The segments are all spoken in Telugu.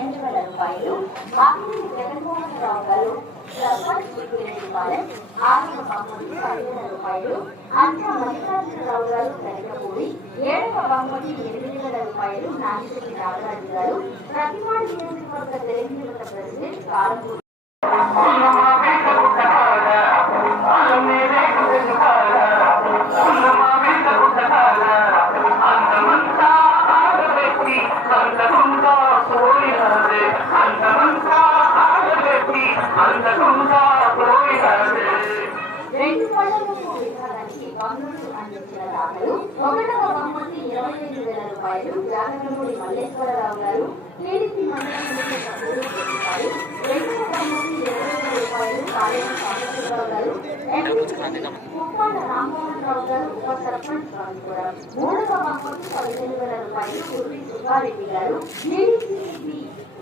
పన్నెండు వేల రూపాయలు మామిడి జగన్మోహన్ రావు గారు సర్పంచ్ రెడ్డిపాలెం బహుమతి పదివేల రూపాయలు మల్లికార్జునరావు గారు ఏడవ బహుమతి ఎనిమిది వేల రూపాయలు నాగిశెట్టి నాగరాజు గారు నియోజకవర్గ తెలుగు యువత ప్రెసిడెంట్ కారంపూడి రెండు పళ్ళకు విభాగానికి బహుమతులు అందించిన దాతలు ఒకటవ బహుమతి ఇరవై ఐదు వేల రూపాయలు జాగరమూడి మల్లేశ్వరరావు గారు టీడీపీ మండలం రెండవ బహుమతి ఇరవై వేల రూపాయలు కాళేశ్వర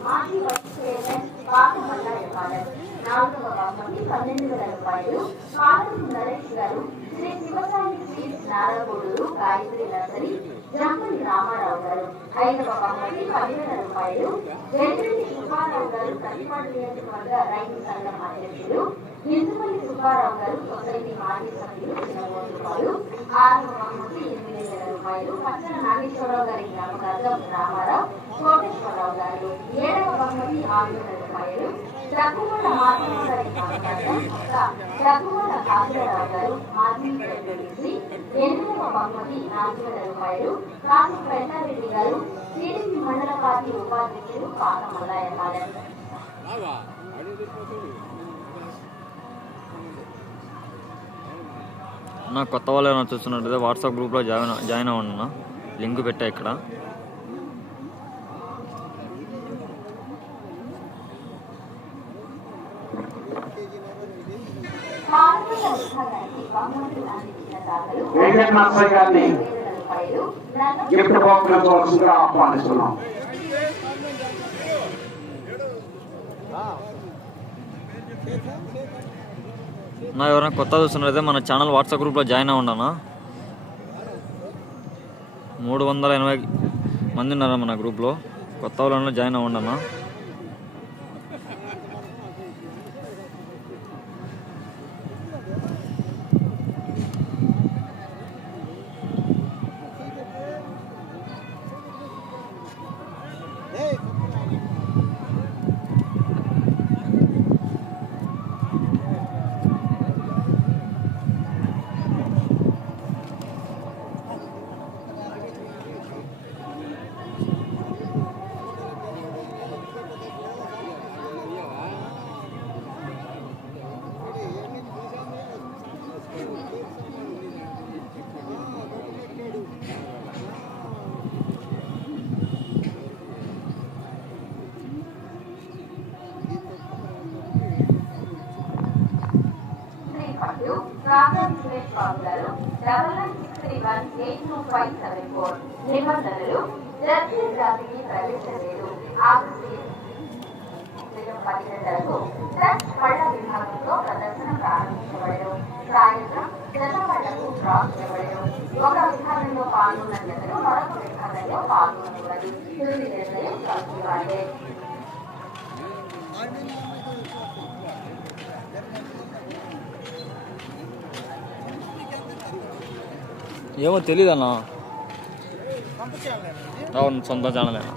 మాజీ వైస్ చైర్మన్ పాత మల్లాయపాలెం నాలుగవ బహుమతి పన్నెండు వేల రూపాయలు పాలెం నరేష్ గారు శ్రీ శివసాయి స్వీట్స్ నారాగూడూరు గాయత్రి నర్సరీ జంపని రామారావు గారు ఐదవ బహుమతి పదివేల రూపాయలు వెల్రెడ్డి సుబ్బారావు గారు కట్టిపాడు నియోజకవర్గ రైతు సంఘం అధ్యక్షులు ఇందుపల్లి సుబ్బారావు గారు సొసైటీ మాజీ సభ్యులు చిన్నమూడు రూపాయలు ఆరు బహుమతి ఎనిమిది వేల రూపాయలు పచ్చన నాగేశ్వరరావు గారి గ్రామ జ్ఞాపకార్థం రామారావు కోటేశ్వరరావు గారు ఏడవ బహుమతి ఆరు వేల రూపాయలు దగ్గుమల మాధవ గారి జ్ఞాపకార్థం ఒక దగ్గుమల కాశీరావు గారు మాజీ ప్రతినిధి ఎనిమిదవ బహుమతి నాలుగు వేల రూపాయలు కాశీ వెంకటరెడ్డి గారు టీడీపీ మండల పార్టీ ఉపాధ్యక్షులు పాత మల్లాయపాలెం నా కొత్త వాళ్ళు ఏమైనా చూస్తున్నట్టయితే వాట్సాప్ గ్రూప్లో జాయిన్ జాయిన్ అవ్వండి లింక్ పెట్టా ఇక్కడ. గారిని గిఫ్ట్ ఆహ్వానిస్తున్నాం నా ఎవరైనా కొత్త చూస్తున్నట్టయితే మన ఛానల్ వాట్సాప్ గ్రూప్లో జాయిన్ అవ్వండి అన్న మూడు వందల ఎనభై మంది ఉన్నారు మన గ్రూప్లో కొత్త వాళ్ళలో జాయిన్ అవ్వండి అన్న శ్రీ పట్టు Raghav Suresh Babu garu double nine six three one eight two five seven four. నిబంధనలు జర్సీ జాతికి ప్రవేశలేదు. ఆగస్టు పది గంటలకు ట్రస్ట్ పళ్ళ విభాగంలో ప్రదర్శన ప్రారంభించబడను. సాయంత్రం డ్రా చేయబడను. ఒక విభాగంలో పాల్గొన్న జతలు మరొక విభాగంలో పాల్గొనకూడదు తుది నిర్ణయం వాడే ఏమో తెలియదు అన్న అవును సొంత ఛానలేనా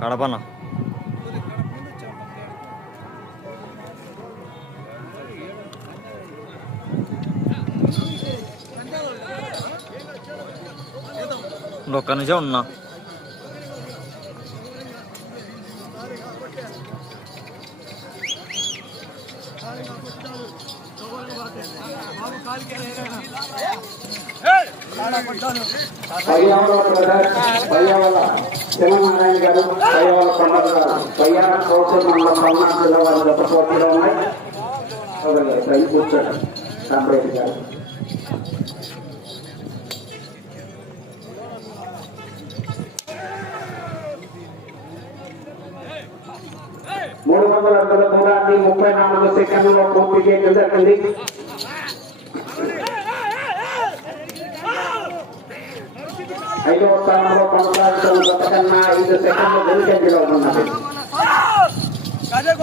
కడపనా? ఒక్క నిమిషం ఉన్నా. పయ్యావల బ్రదర్ పయ్యావల గారు పయ్యావల కొండ గారు పయ్యాల కౌశల్ మండల పల్నాడు జిల్లా వారి గత పోటీలో ఉన్నాయి పై కూర్చోండి గారు మూడు వందల అడుగుల దూరాన్ని ముప్పై నాలుగు సెకండ్లలో పూర్తి చేయడం జరిగింది. ఐదవ స్థానంలో కొనసాగుతున్న గత కన్నా ఐదు సెకండ్లు వెనుకంజలో ఉన్నది. రెండవ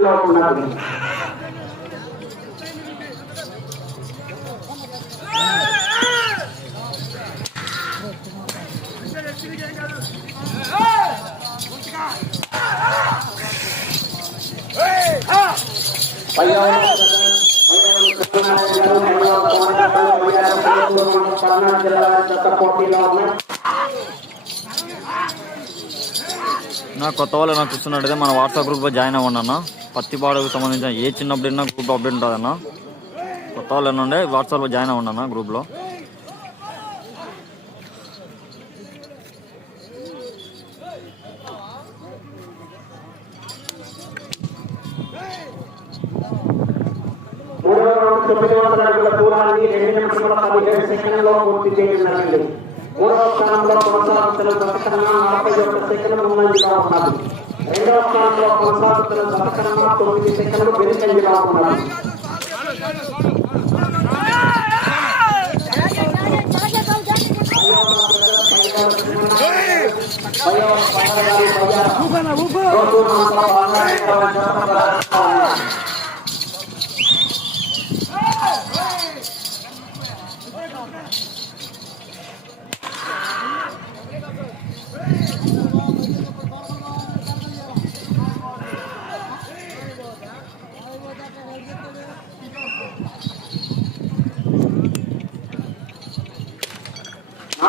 సెకండ్ల ముందంజలో ఉన్నది నా కొత్త వాళ్ళు నాకు చూస్తున్నట్టయితే మన వాట్సాప్ గ్రూప్లో జాయిన్ అవ్వండి అన్న పత్తి పాడకు సంబంధించిన ఏ చిన్న అప్డేట్ నా గ్రూప్ అప్డేట్ ఉంటుందన్న. కొత్త వాళ్ళు ఏమన్నా వాట్సాప్లో జాయిన్ అవ్వండి అన్న గ్రూప్లో తొమ్మిది వందల అడుగుల దూరాన్ని రెండు నిమిషముల పదిహేడు పూర్తి మూడవ స్థానంలో కొనసాగుతున్న నలభై ఒక్క రెండవ స్థానంలో కొనసాగుతున్న గతకన్నా తొమ్మిది సెకండ్లు వెనుకంజలో ఉన్నది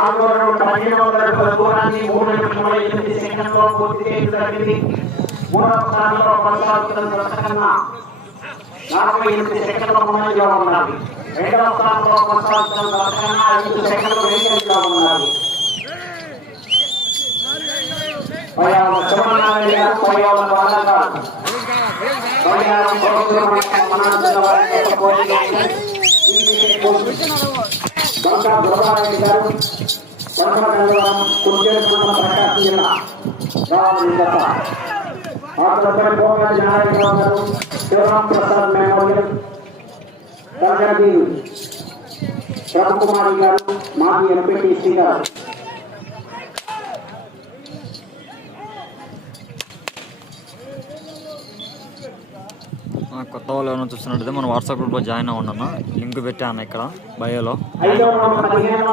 నాలుగో రౌండ్ పదిహేను వందల అడుగుల దూరాన్ని మూడు నిమిషముల ఎనిమిది సెకండ్లలో పూర్తి చేయడం జరిగింది మూడవ స్థానంలో కొనసాగుతున్న గతకన్నా నలభై ఎనిమిది సెకండ్ల ముందంజలో ఉన్నది రెండవ స్థానంలో కొనసాగుతున్న ఐదు సెకండ్లు వెనుకంజలో ఉన్నది గారు బాల గారు వారి యొక్క ಗಂಗಾ ದೊರಬಾರ ಇದ್ದಾರು ಸಂಕಟ ಗಂಗಾ ಕುಂಟೆ ಸಂಕಟ ಪ್ರಕಾಶಿಯಲ್ಲ ರಾಮಲಿಂಗಪ್ಪ ಆತನ ಭೋಗ ಜನಾರ್ದನವರು ಶಿವರಾಮ್ ಪ್ರಸಾದ್ ಮೇನೋಜ್ ರಂಗನಗಿ ರಾಮಕುಮಾರಿ ಗಾರು ಮಾಜಿ ಎಂಪಿಟಿಸಿ ಗಾರು కొత్త వాళ్ళు ఏమైనా చూస్తున్నట్టయితే మన వాట్సాప్ గ్రూప్లో జాయిన్ అవ్వండి అన్న లింక్ పెట్టాను ఇక్కడ బయోలో. ఐదవ రౌండ్ పదిహేను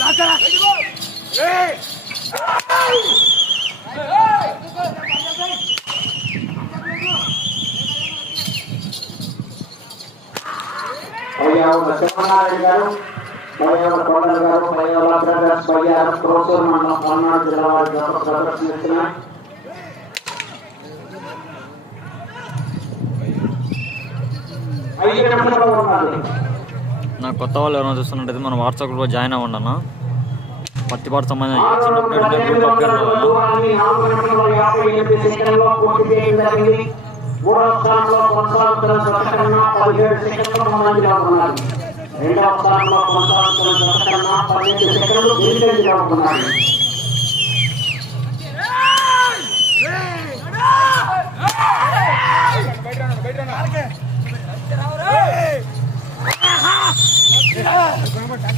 వందల అడుగుల దూరాన్ని నాలుగు నిమిషముల ఆరు సెకండ్లలో పూర్తి చేయడం జరిగింది మూడవ స్థానంలో కొనసాగుతున్న దశకన్నా ఒక గారు పయ్యావుల కొండల గారు పయ్యావుల బ్రదర్స్ పయ్యాల ప్రోసూర్ మండలం పల్నాడు జిల్లా వారి గత ఐదు నిమిషాలు ఉన్నది కొత్త వాళ్ళు ఎవరైనా చూస్తున్నట్టయితే మన వాట్సాప్ గ్రూప్లో జాయిన్ అవ్వండి అన్న. పత్తి పాట సంబంధించిన ఏ చిన్న అప్డేట్ అప్డేట్ మూడవ స్థానంలో కొనసాగుతున్న పదిహేడు సెకండ్ల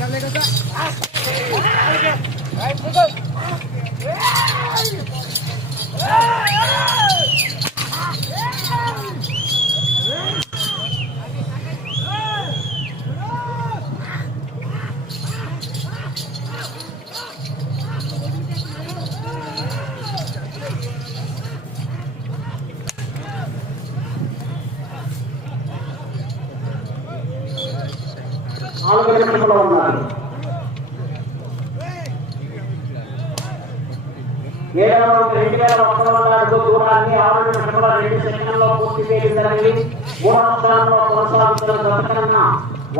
Right, ఆలోచనలో ఉన్నారు. ఏడవ రెండు వేల ఒక్క వందల అడుగు దూరాన్ని ఆరు నిమిషంలో రెండు సెకండ్లలో పూర్తి చేయడం జరిగింది. మూడవ స్థానంలో కొనసాగుతున్న జతకన్న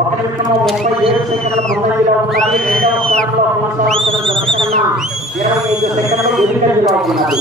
ఒక నిమిషము ముప్పై ఏడు సెకండ్ల ముందంజలో ఉన్నది రెండవ స్థానంలో కొనసాగుతున్న జతకన్న ఇరవై ఐదు సెకండ్లు వెనుకంజలో ఉన్నది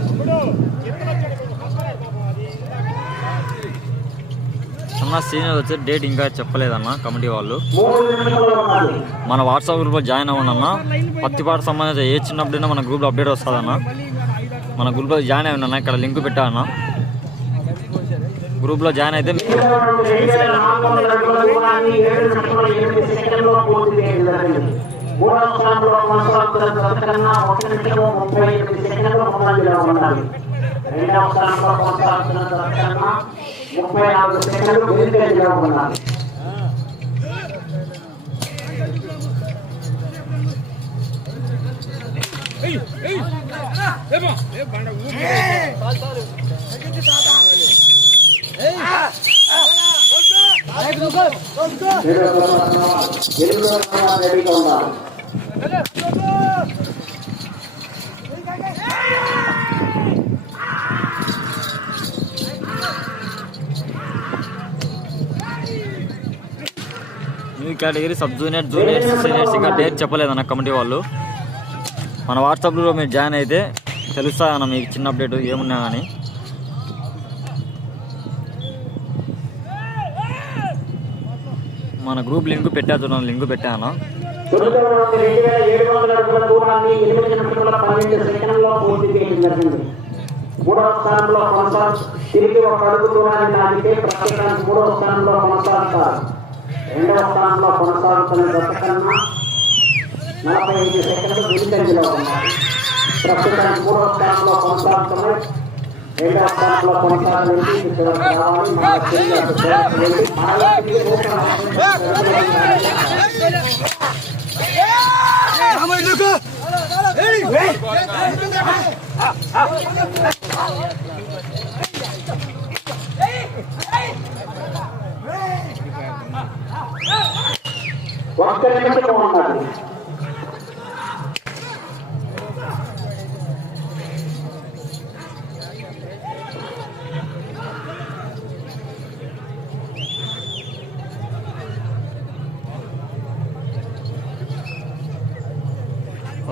అన్న సీనియర్ వచ్చి డేట్ ఇంకా చెప్పలేదన్న కమిటీ వాళ్ళు. మన వాట్సాప్ గ్రూప్లో జాయిన్ అవ్వండి అన్న పత్తిపాట సంబంధించిన ఏ చిన్న అప్డేట్ మన గ్రూప్లో అప్డేట్ వస్తుందన్న. మన గ్రూప్లో జాయిన్ అయ్యండి అన్న ఇక్కడ లింక్ పెట్టా అన్న గ్రూప్లో జాయిన్ అయితే మూడవ స్థానంలో కొనసాగుతున్న ఒక ముప్పై ఎనిమిది సెకండ్లు ఉండాలి రెండవ స్థానంలో కొనసాగుతున్న జతకన్నా ముప్పై నాలుగు సెకండ్లు వెనుకంజలో ఉండాలి ఎనిమిదవ స్థానం రెడీగా ఉండాలి new category sub junior junior seniors ఇంకా డేట్ చెప్పలేదన్న కమిటీ వాళ్ళు. మన వాట్సాప్ గ్రూప్లో మీరు జాయిన్ అయితే తెలుస్తాయన్న మీకు చిన్న అప్డేట్ ఏమున్నా కానీ మన గ్రూప్ లింక్ పెట్టా చూడండి లింక్ పెట్టాను. మూడవ స్థానంలో కొనసాగు తిరిగి ఒక మూడవ స్థానంలో కొనసాగుతారు. రెండవ స్థానంలో కొనసాగుతున్న జత కన్నా నలభై ఐదు సెకండ్లు వెనుకంజలో ఉన్నాయి. ప్రస్తుతం మూడవ స్థానంలో కొనసాగుతున్నాయి. రెండవ స్థానంలో కొనసాగలేదు ఇక్కడ రావాలి. మన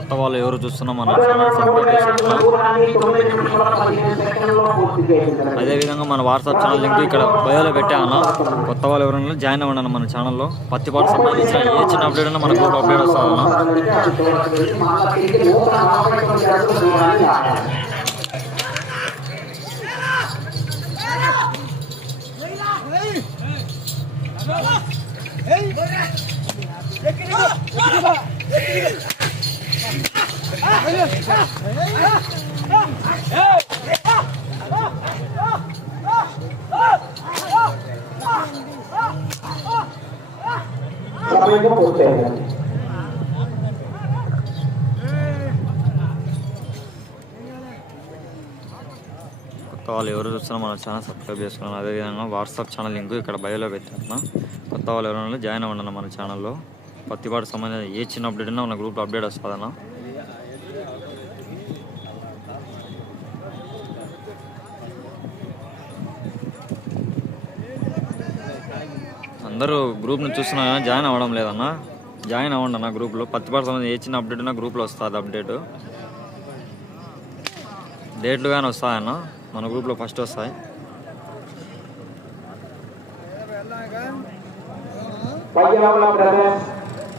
కొత్త వాళ్ళు ఎవరు చూస్తున్నా మన. అదేవిధంగా మన వాట్సాప్ ఛానల్ లింక్ ఇక్కడ బయోలో పెట్టాను కొత్త వాళ్ళు ఎవరైనా జాయిన్ అవ్వండి మన ఛానల్లో పత్తిపాటు సంబంధించిన ఏ చిన్న అప్డేట్ అయినా మన గ్రూప్ అప్డేట్ వస్తుందన్న కొనసాగాలంటే అటు చివరికి వెళ్ళి మరలా తిరిగి నూతన నలభై తొమ్మిది అడుగుల దూరాన్ని ఆడాలి. కొత్త వాళ్ళు ఎవరు చూస్తున్నా మన ఛానల్ సబ్స్క్రైబ్ చేసుకున్నాను. అదేవిధంగా వాట్సాప్ ఛానల్ లింక్ ఇక్కడ బయోలో పెట్టాను కొత్త వాళ్ళు ఎవరైనా జాయిన్ అవ్వండి మన ఛానల్లో. పత్తిపాటు సంబంధించిన ఏ చిన్న అప్డేట్ అయినా మన గ్రూప్లో అప్డేట్ వస్తుందన్నా. అందరూ గ్రూప్ని చూస్తున్నా జాయిన్ అవ్వడం లేదన్న. జాయిన్ అవ్వండి అన్న గ్రూప్లో పత్తి సంబంధించి ఏ చిన్న అప్డేట్ ఉన్నా గ్రూప్లో వస్తుంది అప్డేట్ డేట్లు కానీ వస్తాయన్న. మన గ్రూప్లో ఫస్ట్ వస్తాయి. పయ్యావుల బ్రదర్స్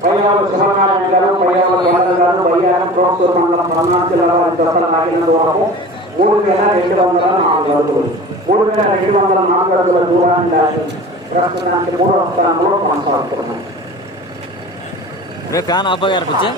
పయ్యావుల శివనారాయణ గారు పయ్యావుల గారు మండలం పల్నాడు దొరకల మూడు వేల రెండు వందల నాలుగు అడుగులు. మూడు వేల రెండు వందల నాలుగు అడుగుల దూరాన్ని దాటి ప్రస్తుతానికి మూడవ స్థానంలో కొనసాగుతున్నాయి రేపు ఫ్యాన్ అబ్బాయి గారికి వచ్చే